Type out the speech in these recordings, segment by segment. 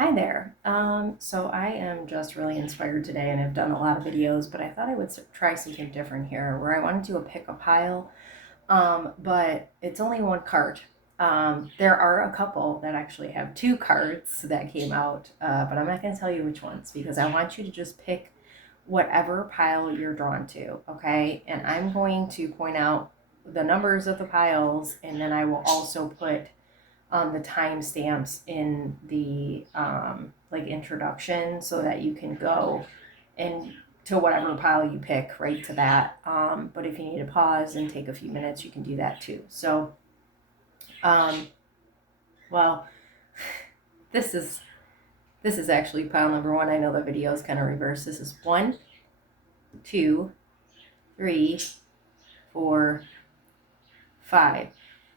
Hi there. So I am just really inspired today and I've done a lot of videos, but I thought I would try something different here where I want to do a pick a pile, but it's only one card. There are a couple that actually have two cards that came out, but I'm not going to tell you which ones because I want you to just pick whatever pile you're drawn to, okay? And I'm going to point out the numbers of the piles and then I will also put the timestamps in the like introduction so that you can go and to whatever pile you pick right to that. But if you need to pause and take a few minutes, you can do that too. So, um, well, this is this is actually pile number one. I know the video is kind of reversed. This is 1, 2, 3, 4, 5.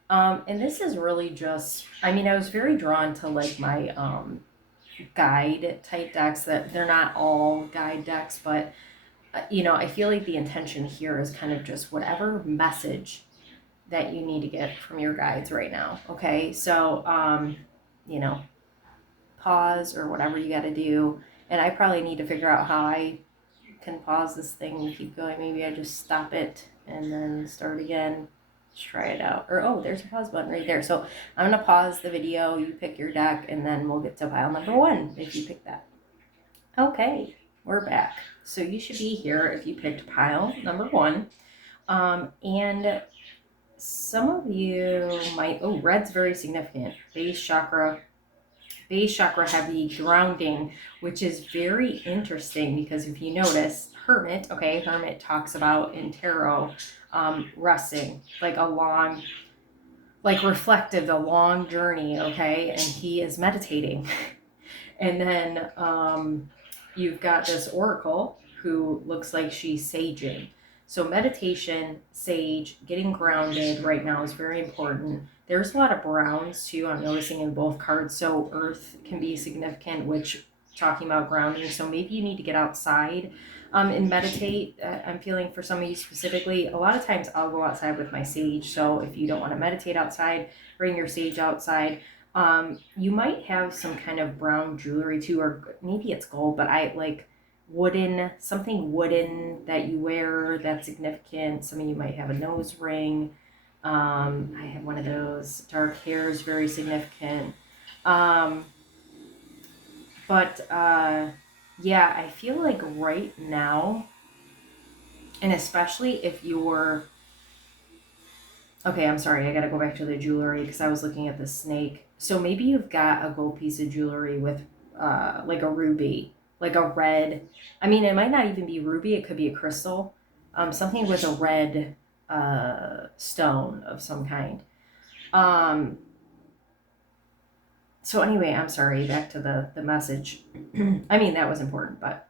And this is really just, I mean, I was very drawn to like my guide type decks that they're not all guide decks, but I feel like the intention here is kind of just whatever message that you need to get from your guides right now. Okay, so you know, pause or whatever you got to do, and I probably need to figure out how I can pause this thing and keep going. Maybe I just stop it and then start again. Let's try it out. Or oh, there's a pause button right there. So I'm gonna pause the video. You pick your deck, and then we'll get to pile number one if you pick that. Okay, we're back. So you should be here if you picked pile number one. And some of you might, oh, red's very significant. Base chakra heavy grounding, which is very interesting because if you notice, Hermit talks about in tarot resting, like a long, like reflective, a long journey, okay? And he is meditating. And then you've got this oracle who looks like she's saging. So meditation, sage, getting grounded right now is very important. There's a lot of browns too, I'm noticing in both cards. So earth can be significant, which talking about grounding. So maybe you need to get outside and meditate. I'm feeling for some of you specifically, a lot of times I'll go outside with my sage. So if you don't want to meditate outside, bring your sage outside. You might have some kind of brown jewelry too, or maybe it's gold, but I like something wooden that you wear that's significant. Some of you might have a nose ring. I have one of those. Dark hair is very significant. Um, but yeah, I feel like right now, and especially if you're, okay, I'm sorry, I gotta go back to the jewelry because I was looking at the snake. So maybe you've got a gold piece of jewelry with like a ruby, like a red. I mean, it might not even be ruby, it could be a crystal. Something with a red stone of some kind. Um, so anyway, I'm sorry, back to the message. I mean, that was important, but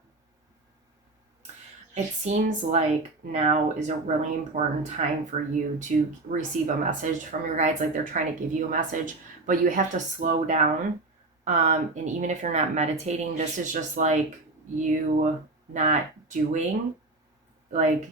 it seems like now is a really important time for you to receive a message from your guides. Like they're trying to give you a message, but you have to slow down. And even if you're not meditating, this is just like you not doing, like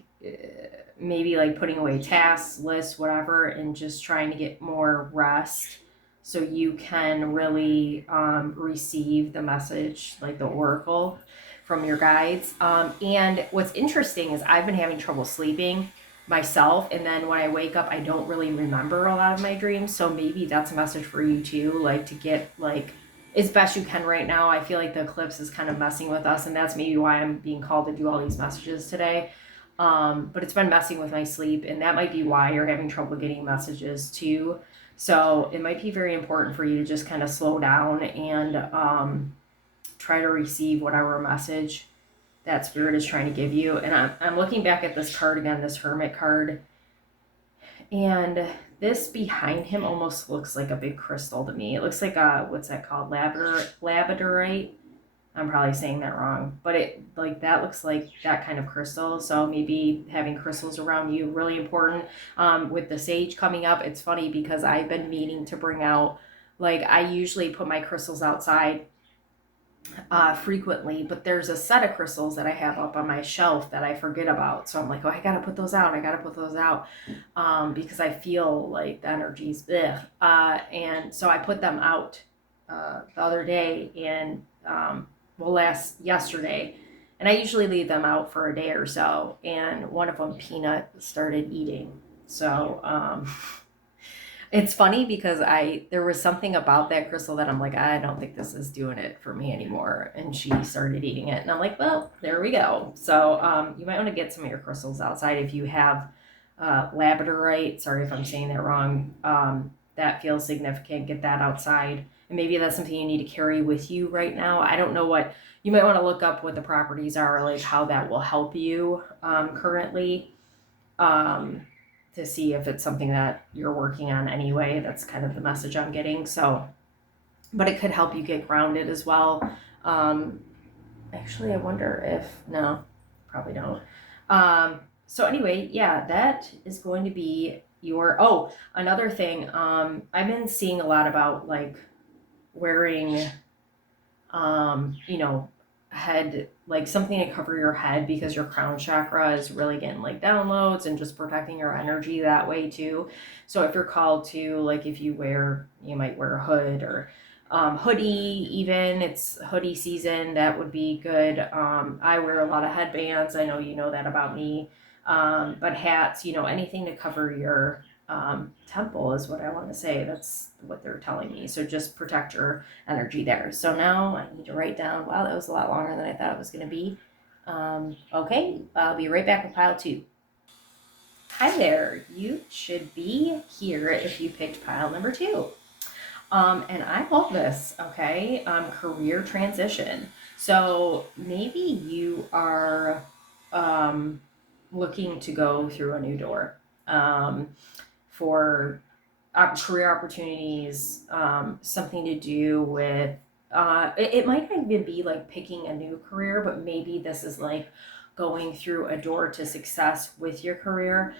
maybe like putting away tasks, lists, whatever, and just trying to get more rest so you can really receive the message, like the oracle from your guides. And what's interesting is I've been having trouble sleeping myself, and then when I wake up I don't really remember a lot of my dreams. So maybe that's a message for you too, like to get like as best you can right now. I feel like the eclipse is kind of messing with us, and that's maybe why I'm being called to do all these messages today. But it's been messing with my sleep, and that might be why you're having trouble getting messages too. So it might be very important for you to just kind of slow down and try to receive whatever message that spirit is trying to give you. And I'm looking back at this card again, this Hermit card, and this behind him almost looks like a big crystal to me. It looks like a, what's that called? Labradorite. I'm probably saying that wrong, but it like that looks like that kind of crystal. So maybe having crystals around you really important. With the sage coming up, it's funny because I've been meaning to bring out, like I usually put my crystals outside frequently, but there's a set of crystals that I have up on my shelf that I forget about. So I'm like, oh, I gotta put those out. Because I feel like the energy's and so I put them out the other day, and yesterday, and I usually leave them out for a day or so, and one of them, Peanut, started eating. So it's funny because there was something about that crystal that I'm like, I don't think this is doing it for me anymore, and she started eating it, and I'm like, well, there we go. So you might want to get some of your crystals outside if you have labradorite. Sorry if I'm saying that wrong. That feels significant. Get that outside, and maybe that's something you need to carry with you right now. I don't know what you might want to look up what the properties are, like how that will help you currently. To see if it's something that you're working on anyway. That's kind of the message I'm getting. So, but it could help you get grounded as well. Um, Actually, I wonder if, no, probably don't. So anyway, yeah, that is going to be another thing. I've been seeing a lot about like wearing, you know, head, like something to cover your head, because your crown chakra is really getting like downloads and just protecting your energy that way too. So if you're called to, like, if you might wear a hood or hoodie, even it's hoodie season, that would be good. I wear a lot of headbands. I know you know that about me. But hats, anything to cover your temple is what I want to say. That's what they're telling me. So just protect your energy there. So now I need to write down. Wow, that was a lot longer than I thought it was going to be. Okay, I'll be right back with pile 2. Hi there. You should be here if you picked pile number 2. And I love this. Okay, career transition. So maybe you are looking to go through a new door for career opportunities, something to do with it might not even be like picking a new career, but maybe this is like going through a door to success with your career.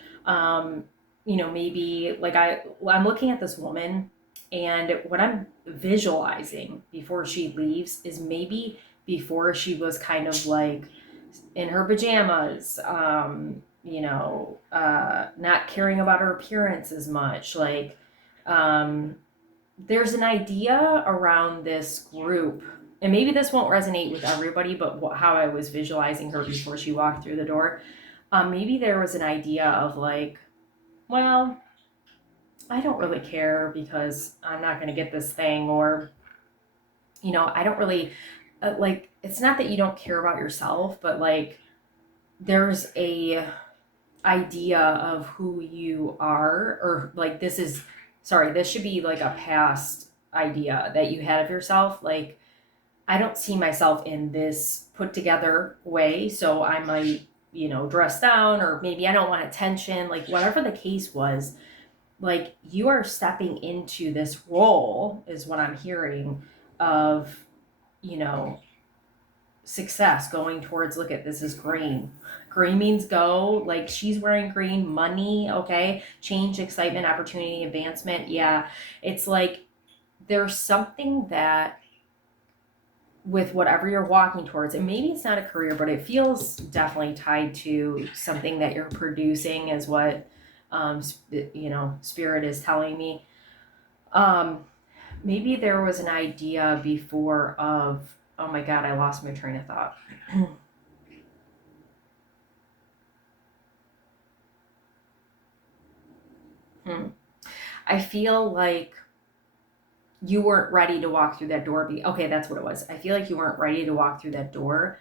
Maybe like I'm looking at this woman, and what I'm visualizing before she leaves is maybe before she was kind of like in her pajamas, not caring about her appearance as much. Like, there's an idea around this group, and maybe this won't resonate with everybody, but how I was visualizing her before she walked through the door. Maybe there was an idea of like, well, I don't really care because I'm not going to get this thing, or, I don't really like, it's not that you don't care about yourself, but like, there's a idea of who you are, or like this should be like a past idea that you had of yourself. Like, I don't see myself in this put together way, so I might, dress down, or maybe I don't want attention, like whatever the case was. Like, you are stepping into this role, is what I'm hearing, of, you know success, going towards, look at, this is green. Green means go. Like, she's wearing green. Money, okay. Change, excitement, opportunity, advancement. Yeah. It's like there's something that, with whatever you're walking towards, and maybe it's not a career, but it feels definitely tied to something that you're producing, is what spirit is telling me. Maybe there was an idea before of, oh my God, I lost my train of thought. I feel like you weren't ready to walk through that door. Okay, that's what it was. I feel like you weren't ready to walk through that door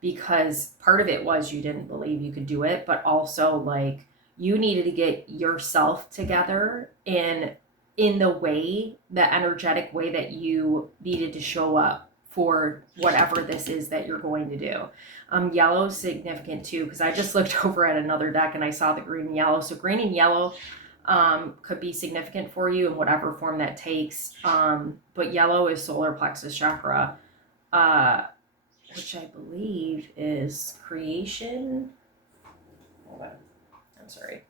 because part of it was you didn't believe you could do it, but also like you needed to get yourself together in the energetic way that you needed to show up for whatever this is that you're going to do. Yellow's significant too, because I just looked over at another deck and I saw the green and yellow. So green and yellow could be significant for you in whatever form that takes. But yellow is solar plexus chakra, which I believe is creation. Hold on. I'm sorry.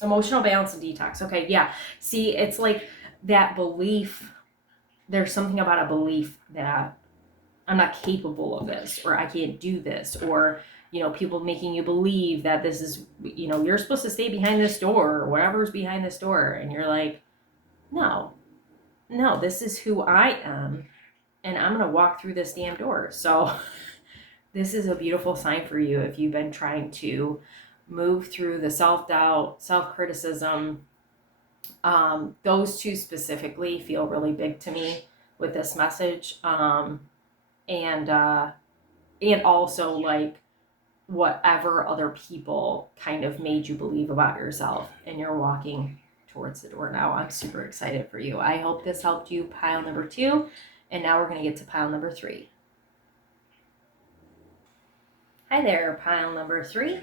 Emotional balance and detox. Okay, yeah. See, it's like that belief. There's something about a belief that I'm not capable of this, or I can't do this, or, people making you believe that this is, you're supposed to stay behind this door, or whatever's behind this door. And you're like, no, no, this is who I am, and I'm going to walk through this damn door. So this is a beautiful sign for you if you've been trying to move through the self-doubt, self-criticism. Those two specifically feel really big to me with this message. And and also like whatever other people kind of made you believe about yourself, and you're walking towards the door now. I'm super excited for you. I hope this helped you, pile number 2. And now we're going to get to pile number 3. Hi there, pile number 3.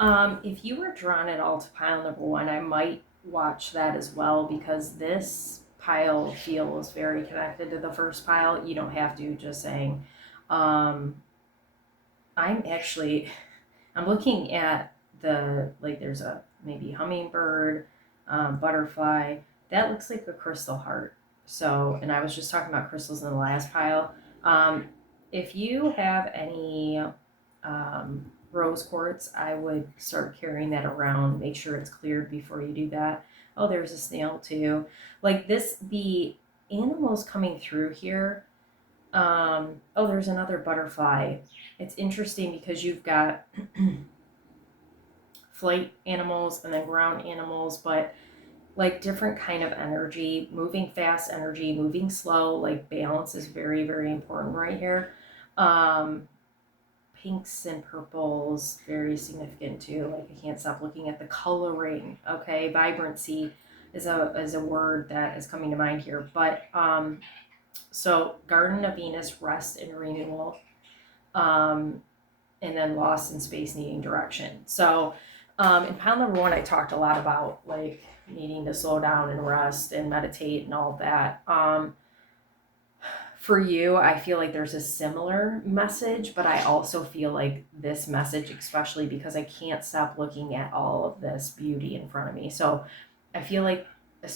If you were drawn at all to pile number 1, I might watch that as well, because this pile feels very connected to the first pile. You don't have to, just saying. Um, I'm looking at there's a maybe hummingbird, butterfly. That looks like a crystal heart. So, and I was just talking about crystals in the last pile. Um, if you have any rose quartz, I would start carrying that around. Make sure it's cleared before you do that. Oh, there's a snail too. Like this, the animals coming through here. Oh, there's another butterfly. It's interesting because you've got flight animals and then ground animals, but like different kind of energy, moving fast energy, moving slow, like balance is very, very important right here. Um, Pinks and purples, very significant too. Like I can't stop looking at the coloring. Okay, vibrancy is a word that is coming to mind here. But so Garden of Venus, rest and renewal. Um, and then lost in space, needing direction. So in pile number 1, I talked a lot about like needing to slow down and rest and meditate and all of that. For you, I feel like there's a similar message, but I also feel like this message, especially because I can't stop looking at all of this beauty in front of me. So I feel like a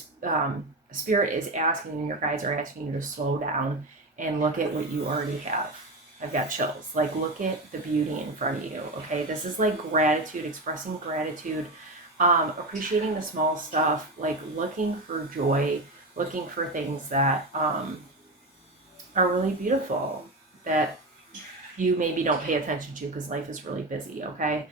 spirit is asking you, your guides are asking you to slow down and look at what you already have. I've got chills. Like, look at the beauty in front of you. Okay. This is like gratitude, expressing gratitude, appreciating the small stuff, like looking for joy, looking for things that, are really beautiful that you maybe don't pay attention to because life is really busy, okay?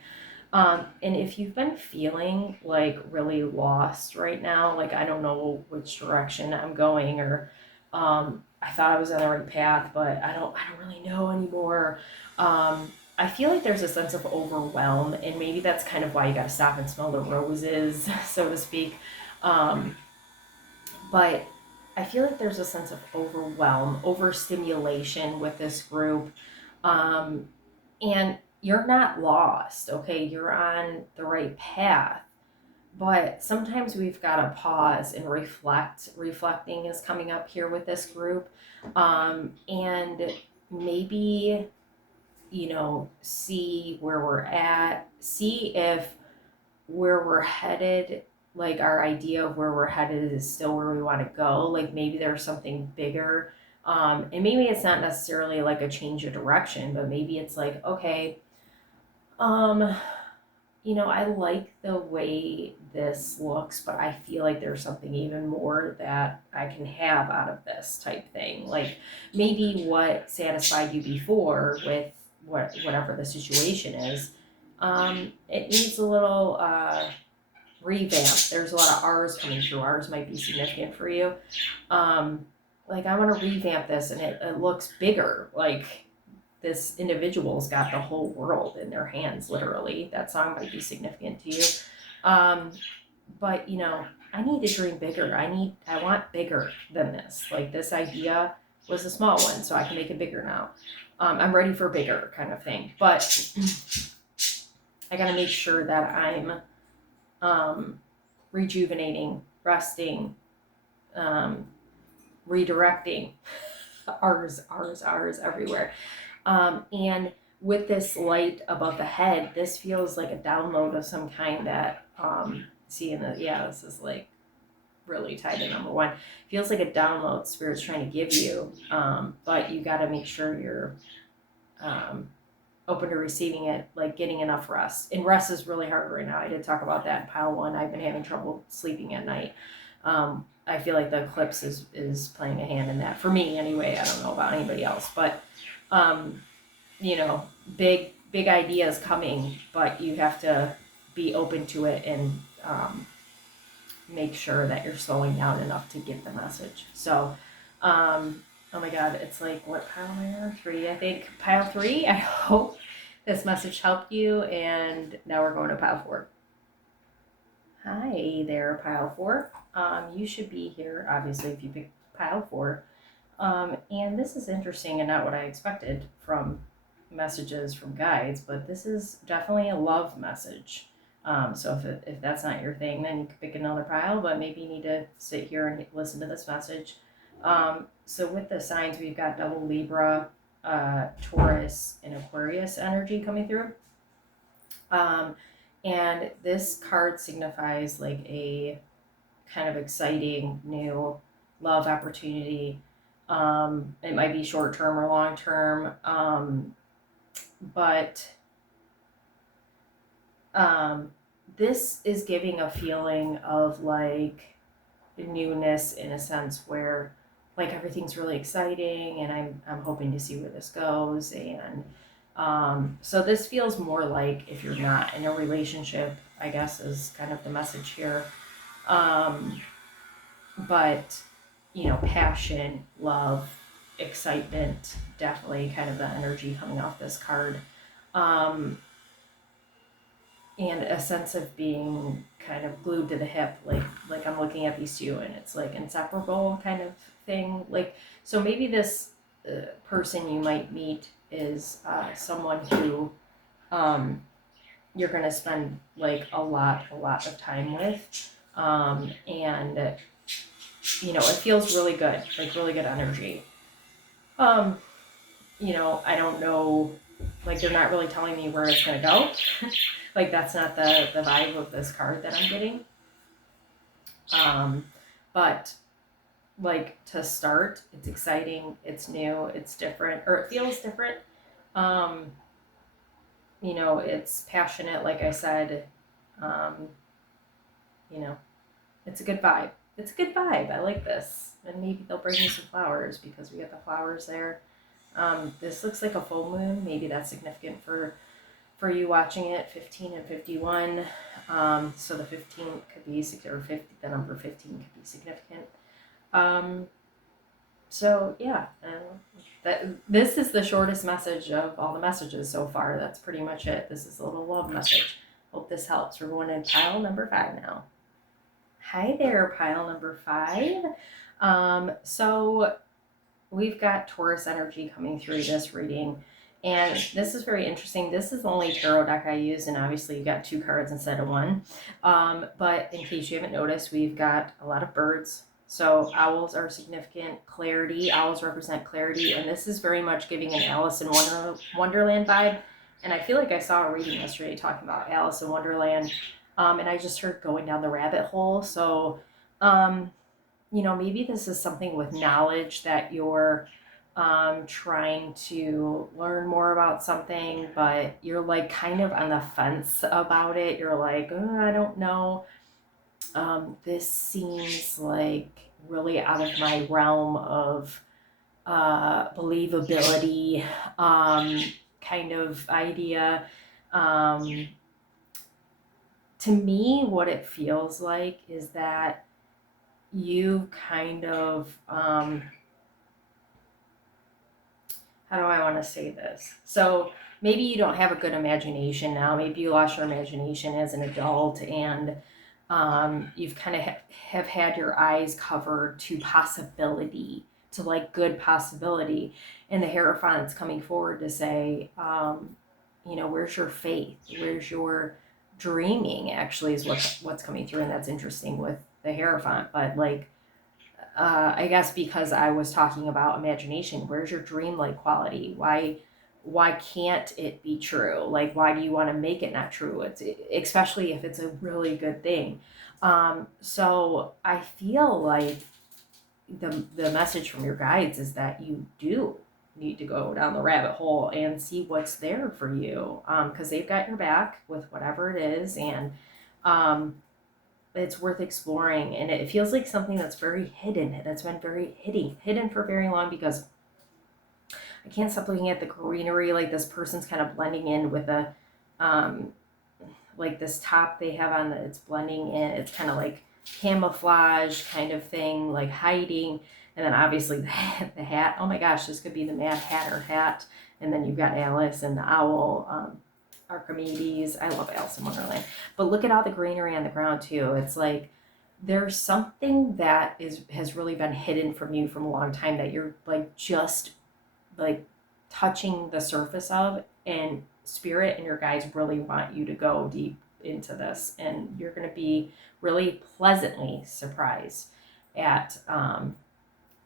And if you've been feeling like really lost right now, like I don't know which direction I'm going, or I thought I was on the right path, but I don't really know anymore. I feel like there's a sense of overwhelm, and maybe that's kind of why you got to stop and smell the roses, so to speak. Um, but I feel like there's a sense of overwhelm, overstimulation with this group. Um, and you're not lost, okay? You're on the right path. But sometimes we've got to pause and reflect. Reflecting is coming up here with this group. And maybe, see where we're at, see if where we're headed, like our idea of where we're headed is still where we want to go. Like maybe there's something bigger. And maybe it's not necessarily like a change of direction, but maybe it's like, okay, um, I like the way this looks, but I feel like there's something even more that I can have out of this type thing. Like maybe what satisfied you before with whatever the situation is, it needs a little revamp. There's a lot of R's coming through. R's might be significant for you. Um, like I want to revamp this, and it looks bigger. Like this individual's got the whole world in their hands, literally. That song might be significant to you. Um, but I need to dream bigger. I want bigger than this. Like this idea was a small one, so I can make it bigger now. I'm ready for bigger kind of thing. But I gotta make sure that I'm rejuvenating, resting, um, redirecting. R's everywhere. And with this light above the head, this feels like a download of some kind that, this is like really tied to number 1. Feels like a download Spirit's trying to give you, but you got to make sure you're um, open to receiving it, like getting enough rest. And rest is really hard right now. I did talk about that in pile 1. I've been having trouble sleeping at night. I feel like the eclipse is playing a hand in that for me anyway. I don't know about anybody else, but um, you know, big ideas coming, but you have to be open to it and make sure that you're slowing down enough to get the message. So, oh my God, it's like, what pile am I on? 3, I think. Pile 3. I hope this message helped you. And now we're going to pile 4. Hi there, pile 4. You should be here, obviously, if you picked pile 4. And this is interesting and not what I expected from messages from guides, but this is definitely a love message. So if that's not your thing, then you could pick another pile, but maybe you need to sit here and listen to this message. So with the signs, we've got double Libra, Taurus, and Aquarius energy coming through. And this card signifies like a kind of exciting new love opportunity. It might be short term or long term, but this is giving a feeling of like newness in a sense where like everything's really exciting and I'm hoping to see where this goes. And so this feels more like if you're not in a relationship, I guess is kind of the message here. But passion, love, excitement, definitely kind of the energy coming off this card. And a sense of being kind of glued to the hip, like I'm looking at these two and it's like inseparable kind of thing. Like, so maybe this person you might meet is someone who you're going to spend like a lot of time with. And it feels really good, like really good energy. I don't know, like they're not really telling me where it's going to go. Like that's not the vibe of this card that I'm getting. But like to start, it's exciting, it's new, it's different, or it feels different. It's passionate, like I said. Um, it's a good vibe. It's a good vibe. I like this. And maybe they'll bring me some flowers because we got the flowers there. This looks like a full moon. Maybe that's significant for you watching it. 15 and 51. So the 15 could be, or 50, the number 15 could be significant. So yeah, this is the shortest message of all the messages so far. That's pretty much it. This is a little love message. Hope this helps. We're going to pile number 5 now. Hi there, pile number 5. So we've got Taurus energy coming through this reading. And this is very interesting. This is the only tarot deck I use, and obviously you got 2 cards instead of 1. But in case you haven't noticed, we've got a lot of birds. So owls are significant. Clarity. Owls represent clarity, and this is very much giving an Alice in Wonderland vibe. And I feel like I saw a reading yesterday talking about Alice in Wonderland, and I just heard going down the rabbit hole. So, maybe this is something with knowledge that you're trying to learn more about something, but you're like kind of on the fence about it. You're like, oh, I don't know. This seems like really out of my realm of believability kind of idea. To me, what it feels like is that you kind of how do I want to say this? So maybe you don't have a good imagination now. Maybe you lost your imagination as an adult, and you've kind of have had your eyes covered to possibility, to like good possibility. And the Hierophant's coming forward to say, where's your faith? Where's your dreaming? Actually, is what's coming through, and that's interesting with the Hierophant. But like, I guess because I was talking about imagination, where's your dreamlike quality? Why can't it be true? Like, why do you want to make it not true? It's especially if it's a really good thing. So I feel like the message from your guides is that you do need to go down the rabbit hole and see what's there for you, because they've got your back with whatever it is. And it's worth exploring, and it feels like something that's very hidden, that's been very hidden for very long, because I can't stop looking at the greenery. Like this person's kind of blending in with a um, like this top they have on, it's blending in, it's kind of like camouflage kind of thing, like hiding. And then obviously the hat, oh my gosh, this could be the Mad Hatter hat. And then you've got Alice and the owl, Archimedes. I love Alice in Wonderland. But look at all the greenery on the ground too. It's like there's something that has really been hidden from you from a long time, that you're like just like touching the surface of, and spirit and your guides really want you to go deep into this, and you're going to be really pleasantly surprised at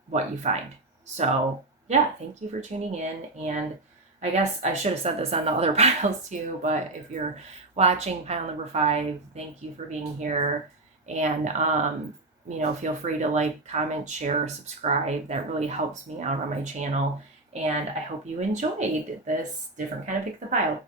what you find. So yeah, thank you for tuning in. And I guess I should have said this on the other piles too, but if you're watching pile number 5, thank you for being here. And feel free to like, comment, share, subscribe. That really helps me out on my channel. And I hope you enjoyed this different kind of pick the pile.